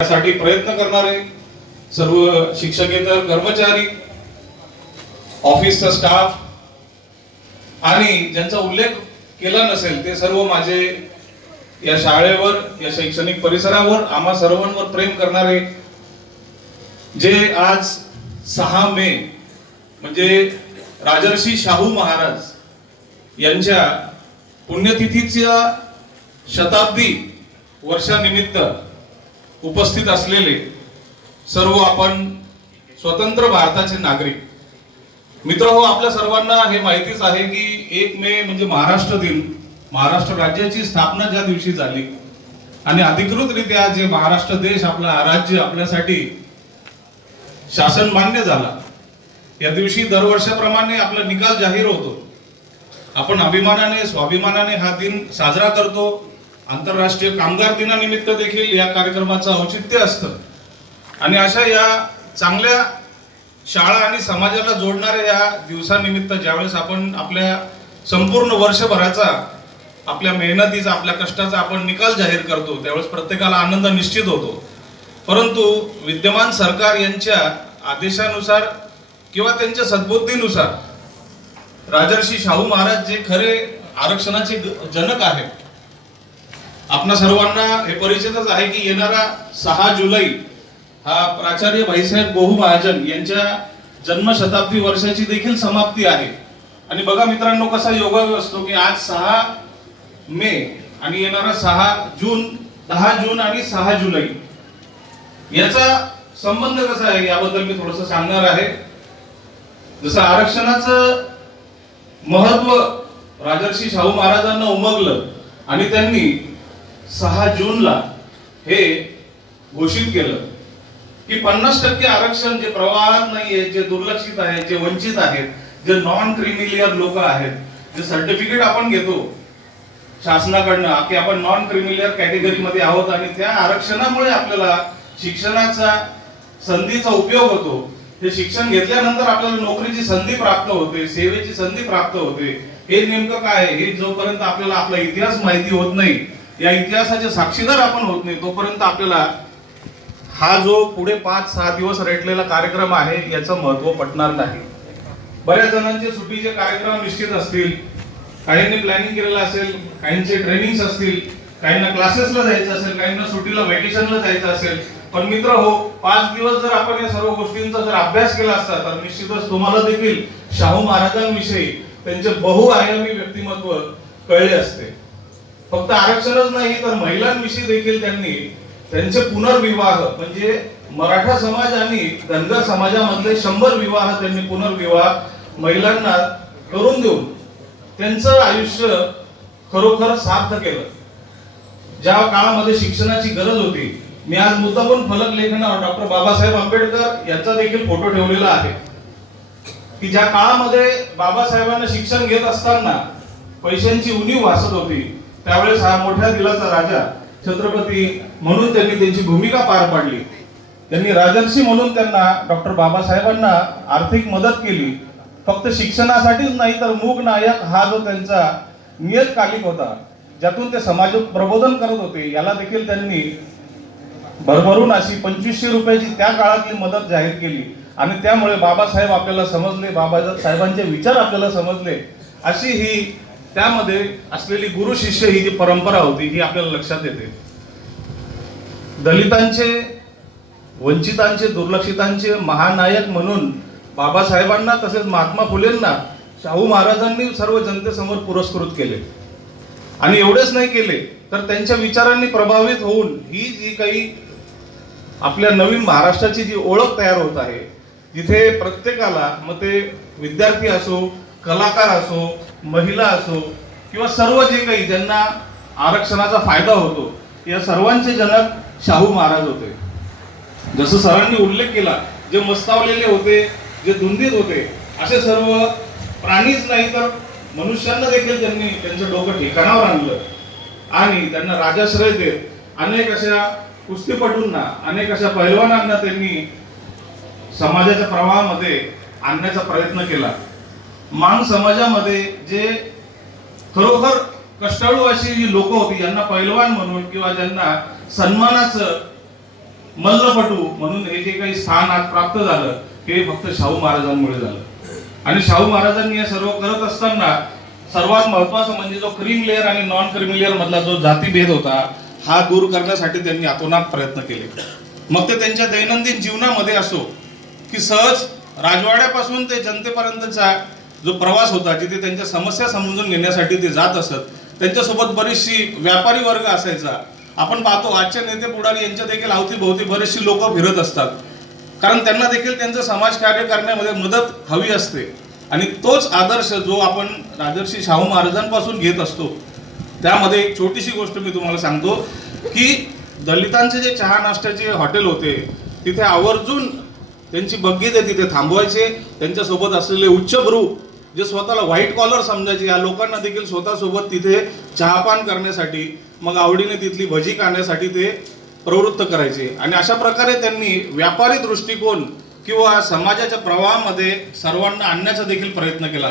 साठी प्रयत्न करणारे सर्व शिक्षकेतर कर्मचारी, ऑफिसचा स्टाफ आणि ज्यांचा उल्लेख केला नसेल ते सर्व माझे या शाळेवर, या शैक्षणिक परिसरावर, आम्हा सर्वांवर प्रेम करणारे, जे आज 6 मे म्हणजे राजर्षी शाहू महाराज यांच्या पुण्यतिथीच्या शताब्दी वर्षानिमित्त उपस्थित असलेले सर्व आपण स्वतंत्र भारताचे नागरिक मित्र हो. आपल्या सर्वांना हे माहितीच आहे की 1 मे म्हणजे महाराष्ट्र दिन, महाराष्ट्र राज्याची स्थापना ज्या दिवशी झाली आणि अधिकृतरित्या जे महाराष्ट्र देश, आपला राज्य आपल्यासाठी शासन मान्य झाला, या दिवशी दरवर्षाप्रमाणे आपला निकाल जाहीर होतो. आपण अभिमानाने, स्वाभिमानाने हा दिन साजरा करतो. आंतरराष्ट्रीय कामगार दिनानिमित्त देखील या कार्यक्रमाचं औचित्य असतं आणि अशा या चांगल्या शाळा आणि समाजाला जोडणाऱ्या या दिवसानिमित्त ज्यावेळेस आपण आपल्या संपूर्ण वर्षभराचा, आपल्या मेहनतीचा, आपल्या कष्टाचा आपण निकाल जाहीर करतो, त्यावेळेस प्रत्येकाला आनंद निश्चित होतो. परंतु विद्यमान सरकार यांच्या आदेशानुसार किंवा त्यांच्या सद्बुद्धीनुसार राजर्षी शाहू महाराज जे खरे आरक्षणाचे जनक आहेत, आपणा सर्वांना हे परिचितच आहे की येणारा 6 जुलै हा प्राचार्य भाईसाहेब गोहू महाजन यांच्या जन्मशताब्दी वर्षाची देखील समाप्ती आहे. आणि बघा मित्रांनो, कसा योगायोग असतो की आज 6 मे आणि येणारा 10 जून आणि 6 जुलै याचा संबंध कसा आहे याबद्दल मी थोडंसं सांगणार आहे. जसं आरक्षणाचं महत्व राजर्षी शाहू महाराजांना उमगलं आणि त्यांनी 6 जूनला हे घोषित केलं की 50% आरक्षण जे प्रवाहात नाहीये, जे दुर्लक्षित आहे, जे वंचित आहेत, जे नॉन क्रिमिलियर लोक आहेत, जे सर्टिफिकेट आपण घेतो शासनाकडनं की आपण नॉन क्रिमिलियर कॅटेगरी मध्ये आहोत आणि त्या आरक्षणामुळे आपल्याला शिक्षणाचा संधीचा उपयोग होतो. हे शिक्षण घेतल्यानंतर आपल्याला नोकरीची संधी प्राप्त होते, सेवेची संधी प्राप्त होते. हे नेमकं काय आहे हे जोपर्यंत आपल्याला आपला इतिहास माहिती होत नाही, या इतिहासाचे साक्षीदार आपण होत नाही, तोपर्यंत आपल्याला हा जो पुढे 5-6 दिवस रेटलेला कार्यक्रम आहे याचं महत्व पटणार नाही. बऱ्याच जणांचे सुट्टीचे कार्यक्रम निश्चित असतील, काहींनी प्लॅनिंग केलेलं असेल, काहींचे ट्रेनिंग्स असतील, काहींना क्लासेसला जायचं असेल, काहींना सुट्टीला व्हॅकेशनला जायचं असेल. पण मित्र हो, 5 दिवस जर आपण या सर्व गोष्टींचा जर अभ्यास केला असता तर निश्चितच तुम्हाला देखील शाहू महाराजांविषयी त्यांचे बहुआयामी व्यक्तिमत्व कळले असते. फक्त आरक्षणच नाही तर महिलांविषयी देखील त्यांनी त्यांचे पुनर्विवाह म्हणजे मराठा समाज आणि धनगर समाजामधले 100 विवाह त्यांनी पुनर्विवाह महिलांना करून देऊन त्यांचं आयुष्य खरोखर सार्थ केलं. ज्या काळामध्ये शिक्षणाची गरज होती, मी आज मुद्दामून फलक लेखनावर डॉक्टर बाबासाहेब आंबेडकर यांचा देखील फोटो ठेवलेला आहे की ज्या काळामध्ये बाबासाहेबांना शिक्षण घेत असताना पैशांची उणीव भासत होती, त्यावेळेस हा मोठ्या दिलाचा राजा छत्रपती म्हणून त्यांनी त्यांची भूमिका पार पाडली. त्यांनी राजर्षी म्हणून त्यांना डॉक्टर बाबासाहेबांना आर्थिक मदत केली. फक्त शिक्षणासाठीच नाही तर मूक नायक हा जो त्यांचा नियतकालिक होता, ज्यातून ते समाज प्रबोधन करत होते, याला देखील त्यांनी भरभरून अशी 2500 रुपयाची त्या काळातली मदत जाहीर केली. आणि त्यामुळे बाबासाहेब आपल्याला समजले, बाबासाहेबांचे विचार आपल्याला समजले. अशी ही त्यामध्ये असलेली गुरु शिष्य ही जी परंपरा होती ही आपल्याला लक्षात येते. दलितांचे, वंचितांचे, दुर्लक्षितांचे महानायक म्हणून बाबासाहेबांना तसेच महात्मा फुलेंना शाहू महाराजांनी सर्व जनतेसमोर पुरस्कृत केले. आणि एवढेच नाही केले तर त्यांच्या विचारांनी प्रभावित होऊन ही जी काही आपल्या नवीन महाराष्ट्राची जी ओळख तयार होत आहे, जिथे प्रत्येकाला, मग ते विद्यार्थी असो, कलाकार असो, महिला असो किंवा सर्व जे काही ज्यांना आरक्षणाचा फायदा होतो, या सर्वांचे जनक शाहू महाराज होते. जसं सरांनी उल्लेख केला, जे मस्तावलेले होते, जे धुंदीत होते, असे सर्व प्राणीच नाही तर मनुष्यांना देखील त्यांनी त्यांचं डोकं ठिकाणावर आणलं आणि त्यांना राजाश्रय देत अनेक अशा कुस्तीपटूंना, अनेक अशा पैलवानांना त्यांनी समाजाच्या प्रवाहामध्ये आणण्याचा प्रयत्न केला. मांग समाजामध्ये जे खरोखर कष्टाळू अशी जी लोक होती, यांना पैलवान म्हणून किंवा ज्यांना सन्मानाचं मल्लपटू म्हणून हे जे काही स्थान आज प्राप्त झालं हे फक्त शाहू महाराजांमुळे झालं. आणि शाहू महाराजांनी हे सर्व करत असताना सर्वात महत्वाचं म्हणजे जो क्रीम लेअर आणि नॉन क्रीम लेअर मधला जो जातीभेद होता हा दूर करण्यासाठी त्यांनी अतोनात प्रयत्न केले. मग ते त्यांच्या दैनंदिन जीवनामध्ये असो की सहज राजवाड्यापासून ते जनतेपर्यंतचा जो प्रवास होता जिथे त्यांच्या समस्या समजून घेण्यासाठी ते जात असत. त्यांच्यासोबत बरीचशी व्यापारी वर्ग असायचा. आपण पाहतो आजच्या नेते पुढारी यांच्या देखील अवतीभोवती बरेचशी लोक फिरत असतात, कारण त्यांना देखील त्यांचं समाजकार्य करण्यामध्ये मदत हवी असते. आणि तोच आदर्श जो आपण राजर्षी शाहू महाराजांपासून घेत असतो. त्यामध्ये एक छोटीशी गोष्ट मी तुम्हाला सांगतो की दलितांचे जे चहा नाश्त्याचे हॉटेल होते तिथे आवर्जून त्यांची बग्गी ते तिथे थांबवायचे. त्यांच्यासोबत असलेले उच्चभ्रू जे स्वतःला व्हाईट कॉलर समजायचे या लोकांना देखील स्वतःसोबत तिथे चहापान करण्यासाठी मग आवडीने तिथली भजी खाण्यासाठी ते प्रवृत्त करायचे. आणि अशा प्रकारे त्यांनी व्यापारी दृष्टिकोन किंवा समाजाच्या प्रवाहामध्ये सर्वांना आणण्याचा देखील प्रयत्न केला.